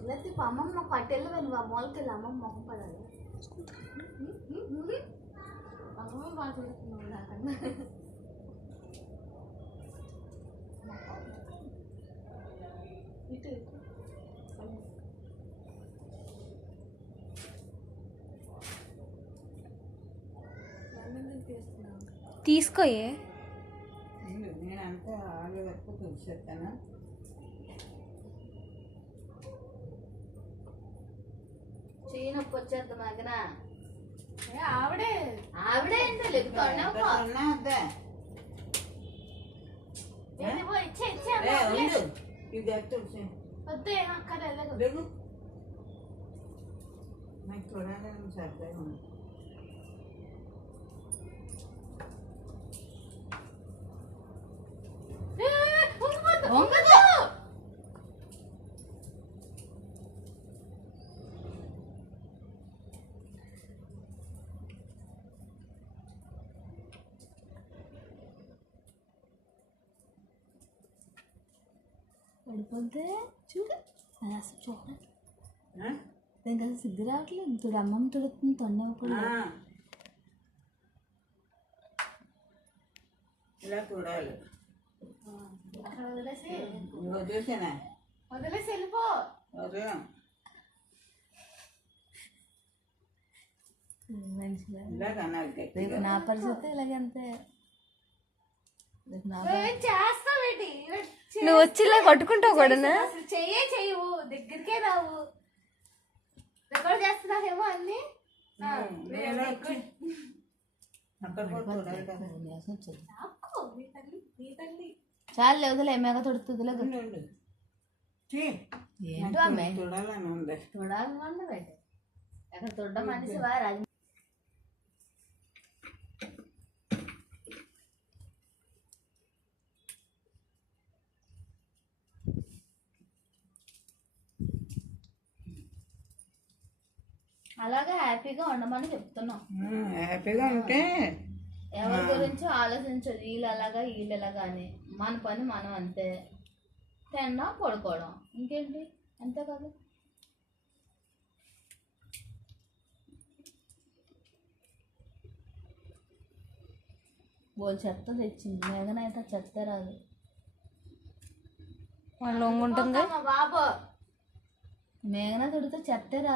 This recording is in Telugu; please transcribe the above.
ఇలా అమ్మమ్మ పట్టెళ్ళు వెళ్ళి మొలకెళ్ళి అమ్మమ్మ మొహం పడాలి. అమ్మమ్మ బాగా చూస్తున్నావు నాకన్నా. ఇటు తీసుకోయే. నేనంతా ఆలు వరకు చూసేస్తాను. చెయ్యి నొప్పి వచ్చేద్దాం మగన. ఆవిడే ఆవిడే ఎంత లేపుతాడు. ఇది వద్దు అక్కర్లేదు. నాకు చూడాలని సర్దా పడిపోతే చూడు అది అసలు చూడండి. దానికి అసలు సిద్ధి రావట్లేదు. చూడు అమ్మమ్మ తుడుతుంది తొండవకుండా. ఇలా చూడాలి. అక్కడ వదిలేసి వదిలేసానా? వదిలేసి వెళ్ళిపో. మంచిగా రేపు నా పరిస్థితి ఇలాగే అంతే. చేస్తావేంటి? నువ్వు వచ్చి ఇలా కొట్టుకుంటావు కూడా. చెయ్యవు దగ్గరికే రావు. రికార్డ్ చేస్తున్నావేమో అన్ని. చాలు వదిలే మెగ తొడుతుంది. ఏంటో ఆమె చూడాలని ఉంది. ఎక్కడ తొడ్డ మనిషి రాజు. అలాగే హ్యాపీగా ఉండమని చెప్తున్నాం. హ్యాపీగా ఉంటే ఎవరి గురించి ఆలోచించదు. వీళ్ళు అలాగా వీళ్ళు ఎలాగా అని. మన పని మనం అంతే. తిన్నా పడుకోవడం ఇంకేంటి అంతే కదా. బోల్ చెత్త తెచ్చింది మేఘనైతే. చెత్త రాదు వాళ్ళు ఉంటుంది బాబు. మేఘన తుడితే చెత్తే రాదు.